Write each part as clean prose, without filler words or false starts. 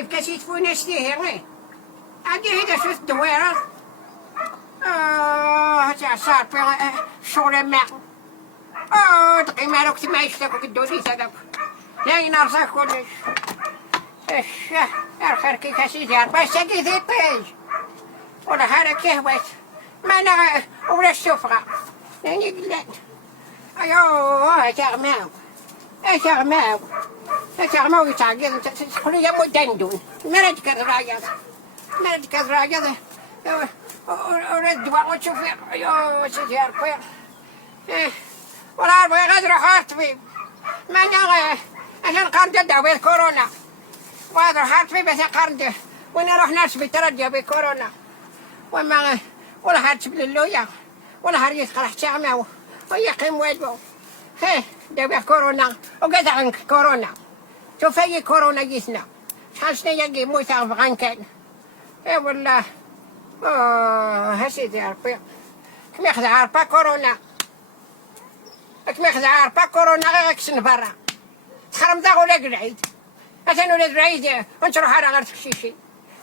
في كاسيت فونستيه غير عندي هذا شو الدويرة تاع صار في الشغل ما دقي مالك تما يشتاكو كدوني هذاك لا ينرصك كلش الخير كي كاسيت باش تاكي في الطيج ولا هذا كهوت ما انا ولا السفرة يعني قلت ايوه تغماو تغماو تغماو يتعقد تقولي يا مدندون ما ردك الراجل ما ردك الراجل ورد وتشوف ايوه سيدي الخير ولا ابغي غادر حاطبي ما انا عشان قرد دواء كورونا وهذا حاطبي بس قرد وانا رحنا السبيطار ديال كورونا وما ولا هاد تبل اللويا ولا هاد يسقر حتى ويقيم واجبو هيه دابا كورونا وقاعد عنك كورونا شوف هي كورونا جيتنا شحال سنية كيموت افغان كان اي والله هسيدي ربي كما ياخذ عارفة كورونا كما ياخذ عارفة كورونا غير كسن برا تخرم ذا ولا العيد مثلا ولاد العيد ونروح على غير تكشيشي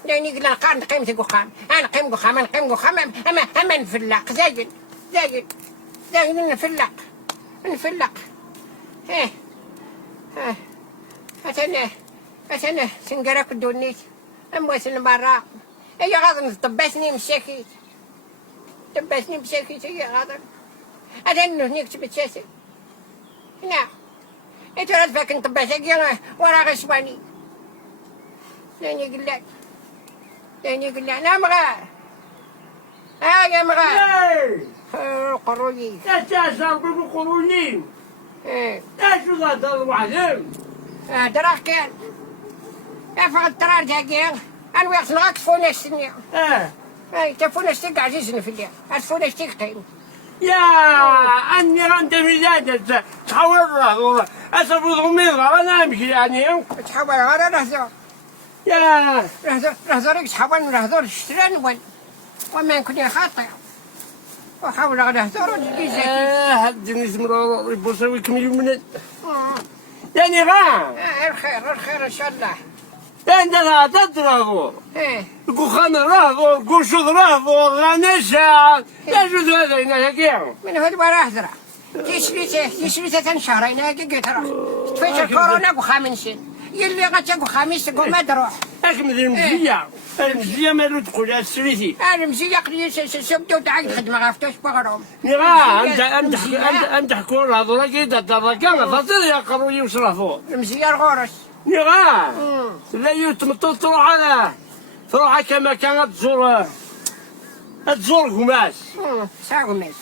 لاني قلنا نقارن قيمتي قخام انا نقيم قخام اما نفلق زايد نفلق ايه مثلا تنقرا كدونيت امواسن برا هي غاضن طباسني مساكيت هي غاضن هذا هنيك تبت شاسي نعم انت راه فاك نطباسك ورا غشواني لاني قلت لا مغار يا مغار قروني تتعشر بالقروني اشو هذا الوعدم دراه كان فقط الطرار تاعي انا وياك نغاك فونستني تفونستك عزيزنا في الليل فونستك قيم يا اني انت ميلاد تحول والله اسف ضمير انا امشي يعني تحول غير نهزر يا نهزرك تحول نهزر اشتران وما نكون خاطئ وحاول غير نهزر ونجي هدني زمرو يبوسوي كم يومنا يعني غا الخير ان شاء الله انت لا تدرغو قخان راغو قشود راغو غنشا يجوز هذا هنا يا من هاد وراه هضره تشريته تنشهرين هاكي قلت راه تفيش الكورونا وخامنشين يلي غتاكو خميس تقول ما تروح اكمل المزيه مالو تقول السريتي المزيه قليل سبتو تاع الخدمه غافتوش بغرهم نيغا انت حكون هضره كيدا الركامه فاصل يا قروي وشرفو المزيه الغورس نيغا لا يتمطل تروح كما كانت تزور قماش سا قماش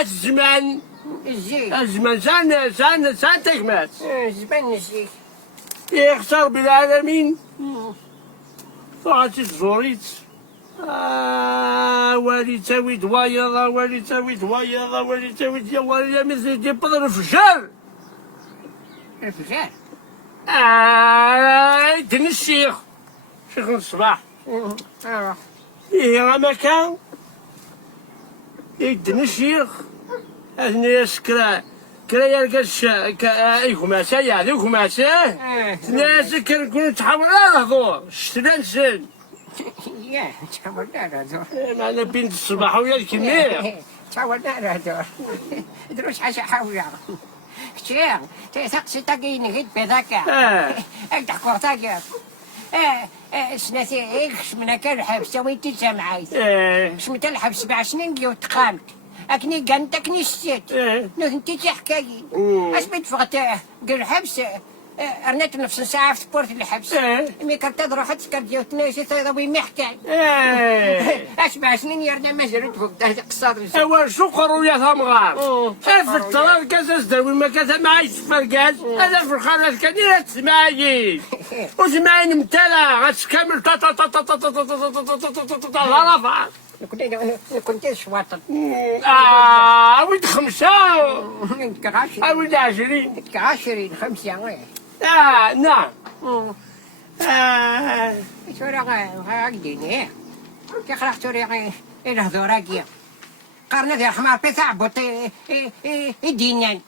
الزمان الزين سان تكماش الزمان نسيك يخسر بالعالمين طلعت الزوريت والي تسوي دوايضة والي تسوي يا والي مثل دي بدر الفجار دن الشيخ شيخ الصباح إيه مكان يدن الشيخ أثني يسكرا كرا يرقش اي خماسة يعني خماسة ناس كنت تحاول على ظهور شتلان سن يا تحاول على ظهور معنا بنت الصباح ويا الكمية تحاول على ظهور دروش حاجة حاولة شيخ تسقسي تاقيني هيد بذاك تحكوا تاقي سنتي ايش من كان الحبس ويتي سامعايت شمت الحبس 7 سنين جيو تقامت اكني قنتك نسيت انت تحكي اش بتفغت قال الحبس رنيت نفس ساعه في سبورت الحبس مي كنت روح تسكر تناجي تضوي محكي اش 7 سنين يرنا ما زرت فوق قصاد ايوا شكر ويا ثمغار في الطرار كاساس داوي ما كاسا معايش فرقاس هذا في الخالات كثيرة تسمعي وسمعين متلا غتكمل تا تا تا تا تا تا تا تا لا رفع كنت شواطر ولد 5 ولد 20 20 5 نعم شو راه هكديني كي خرجت راه الهضره كيا قرنا ذا الحمار بتاع بوط يدينان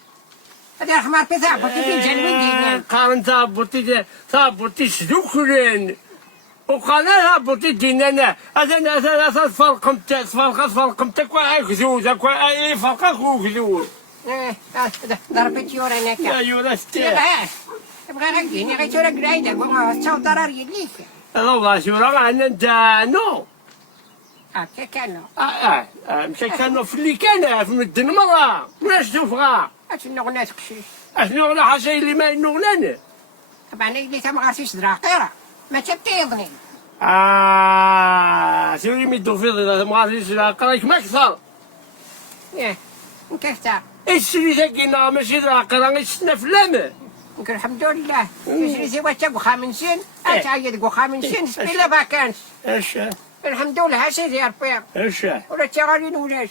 هذا حمار في ثابوتي في جنبي قارن ثابوتي سدوكرين وقال ثابوتي ديننا هذا فرق متك وكذوز اي فرقك وكذوز ضربت يورا يا نكا يورا ستي تبغى رجيني غير تورا قرايدة تصو ضرر يليك الله شورا عنا انت نو هكا كانوا مشى كانوا في اللي كان في مدن مرة واش تبغى اشنو غنات قشيش اشنو غنا حاجة اللي ما ينغلان طبعا اللي تم غارسيش دراقيرة ما تبتيضني سيري ميدو في ظل ما غاديش قرايك ما اكثر ايه كيف تا ايش اللي تاكينا ماشي قرا غير شفنا فلامه نقول الحمد لله تجري سوا تاكو خامنسين اتعيد خامنسين سبيلا فاكانس ايش الحمد لله سيدي ربي ايش ولا تغالين ولاش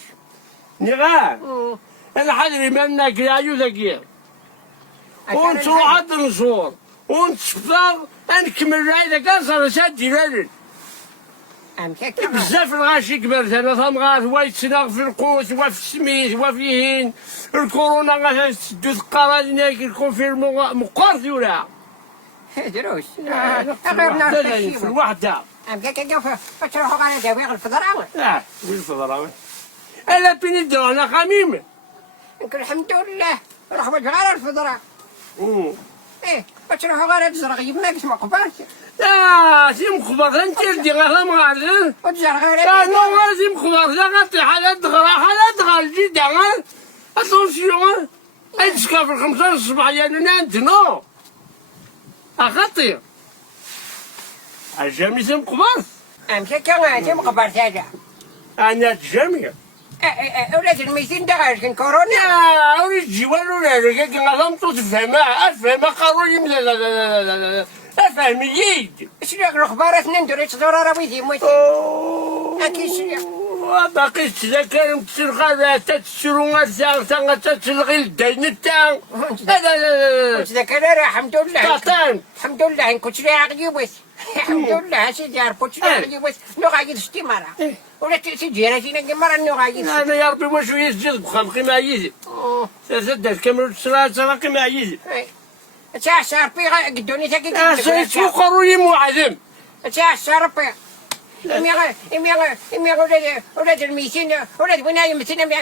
نغا انا حضري مالنا كرايو ذاكير ونتروح عند النصور ونتسفر نكمل رايدا كان صار شاد رجل بزاف الغاشي كبرت انا ثمغات وايتسنا في القوت وفي السميت وفيهن الكورونا غادا تسدو ثقاراتنا كيكونفيرمو مقارث ولا دروس غير نار في الوحده كيف تروحوا على دواء الفضراوي بالفضراوي الا بين الدرنا خميمه نقول الحمد لله روح بجغال الفضراء ايه تروحوا على تزرق يماك اسمه قبارك سي مخبر انت اللي غادا مغادر وتزرق غير انا سي مخبر لا غطي حالات دغرا حالات دغال جدا اتونسيون اتسكا في 5 الصباح انا انت نو اخطي الجامي سي مخبر امشي كان سي مخبر تاجا انا الجامي ولاد الميتين دغال كان كورونا ولاد الجوال ولا رجال غلطت افهمها قاروني لا افهم يد شنو الاخبارات ندير تصدر راويدي موت اكيد شنو باقي تذكر تسرقا تتسرون ساعه تتلغي الدين تاع لا تذكر الحمد لله طاطان الحمد لله كنت لا عقيبس الحمد لله سيدي كنت لا عقيبس نو غايد استماره ولا تجيرتينا مرة نو غايد انا يا ربي واش يسجد بخلقي ما يجي تسدد كامل سراقي ما يجي تاع شاربي قدوني تاكي سيتو قروي معلم تاع شاربي امي ولاد الميتين ولاد بنا يمتين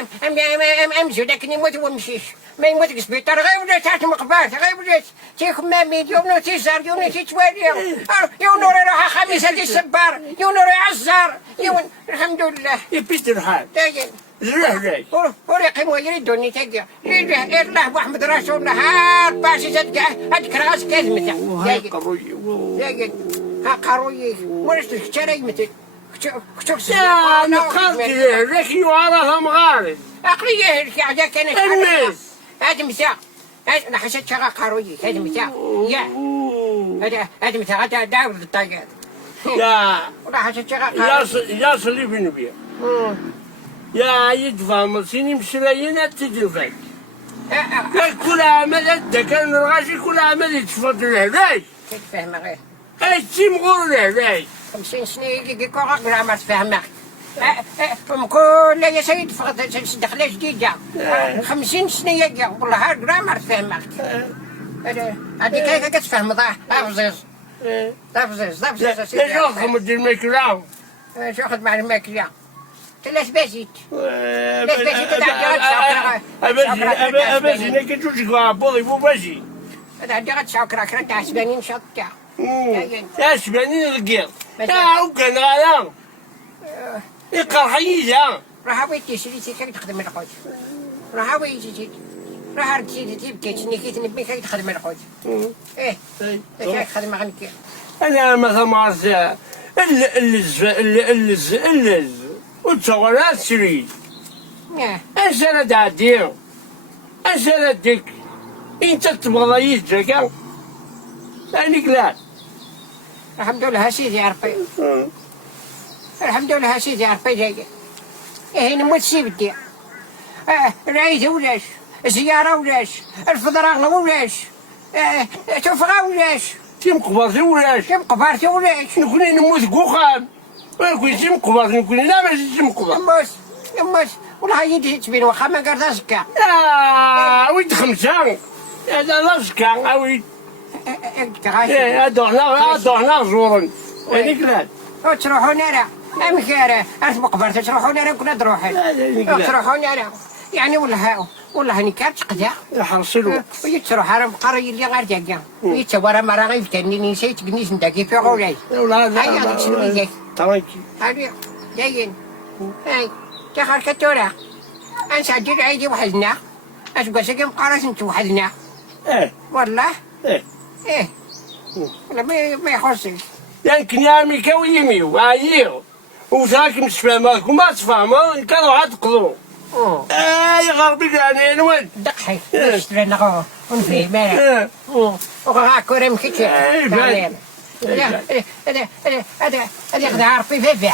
امشي لكن يموت ومشيش ما يموت السبيطار غير ولا تاع مقبات غير ولا تيخما مليون تيزار يوني تيتوالي يونور راح خميسة السبار يونور عزار يون الحمد لله يبيت الحال داين الرهلي وريقيم ويردوني تاقيا الله محمد رسول الله هار باشي تدقع هادك راس كازمتا داين ها قروي ولا تشتري مثل كتب يا نقرتي لك يوارث مغارب عقليه لك عدا كانت الناس هذا مساء انا حسيت شغا قروي هذا مساء يا هذا مساء هذا داور الطاقات يا ولا حسيت شغا قروي يا صلي في نبيه يا يدفع مرسيني مشريين تدفعك كل عمل الدكان الغاشي كل عمل يتفضل الهلاي كيف فاهمة غير اي تيمغور الهلاي 50 سنة يجي كوغا غرامر تفهمك كل يا سيد فقط دخله جديدة 50 سنة يجي والله هاد غرامر تفهمك هادي كيف كتفهم ضاع افزز افزز ليش اخدم ديال الماكلة شو اخذ مع الماكلة 3 بازيت ابازي نك توجي بوضي بو بازي هذا عندي غتسعو كراكرا تاع 80 شط تاع تاع 80 القير تاع وكان غالا يقرا حيزها راح ويتي شريتي كي تخدم القوت راح ويتي راح رديتي تبكيتني كي تنبي كي تخدم القوت ايه كي تخدم غنكي انا مثلا مارس اللز وتصورات سري أنا دادير أنا ديك أنت تبغى يجيك أنا لا الحمد لله سيدي عرفي الحمد لله سيدي عرفي جاي إيه نموت سيبتي العيد ولاش زيارة ولاش الفضراء ولاش تفغى ولاش تيم قبارتي ولاش تيم قبارتي ولاش نكون نموت قوخام ويكون تيم قبارتي نكون لا ماشي تيم قبار يموت والله يدي تبين واخا ما قرد زكا ويد 5 هذا لاصق قوي غاشي هادو هنا زورن هذيك لا وتروحوا نرى امكاره اسبق برت تروحوا نرى كنا نروحوا تروحوا نرى يعني ولا هني كانت قدا يحرصلوا ويتروح على قري اللي غير دقا ويتورى مرة غير تاني نسيت قنيس ندقي في غولاي ولا هيا هذاك شنو يجي تركي هذي جايين هاي تخر كتورة انسجل عيدي وحدنا اسبق سقم قرص انت وحدنا ايه والله ايه ايه ولا ما يخصك يمكن يامي كويمي وايو وذاك متفاهمك وما تفاهموا كانوا عتقلوا يا غربي يعني الواد دقحي نشتري نغو ونفهم انا وغا كورم كيتي هذا هذا عارفي فيفيع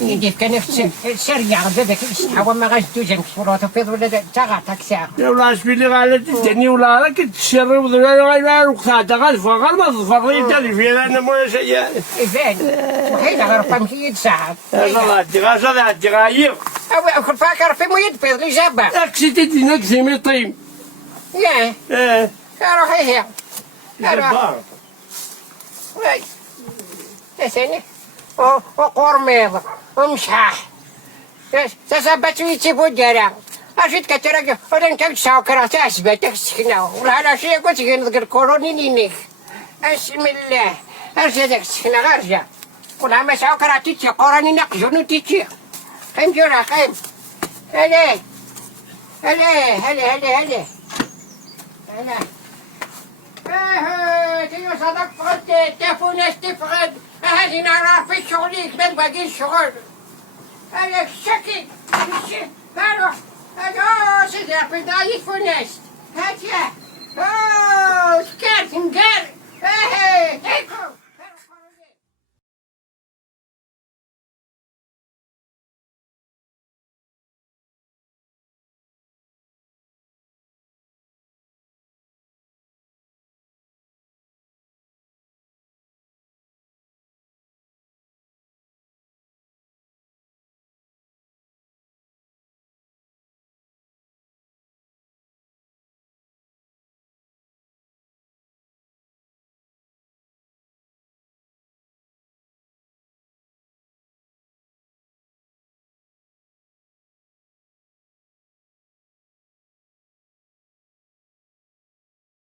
يديك كان في الشريعة بابا كيستحوى ما غاش دوجن كسورات وفيض ولا تاغاتك ساعة يا ولا شبيلي غالا تدني ولا راك تشري ولا وقتها تغلفة غير ما تظفر لي تالي فيها انا مولا شيء إيفان وحين غرفة مكيد ساعة والله دي غاير أو فاكر في ميد فيض لي جابة اكسي تدي نكسي ميطيم ياه ايه روحي هي جبار وي تسني وقرميض ومشحاح تثبت ويتي بودرا أشيد كترك ودن كم شاكرا تثبت تسكنا ولا لا شيء قلت نذكر كوروني نينيك بسم الله أرجع تسكنا غرجع ولا ما شاكرا تيتي قراني نقجون تيتي قيم جورا قيم هلا هلا هلا هلا هلا هلا تيجي صدق فقد تفونس تفقد هذه نعرف في شغليك من باقي الشغل هذا الشكل هذا سيدي في دايت فونس هاتيا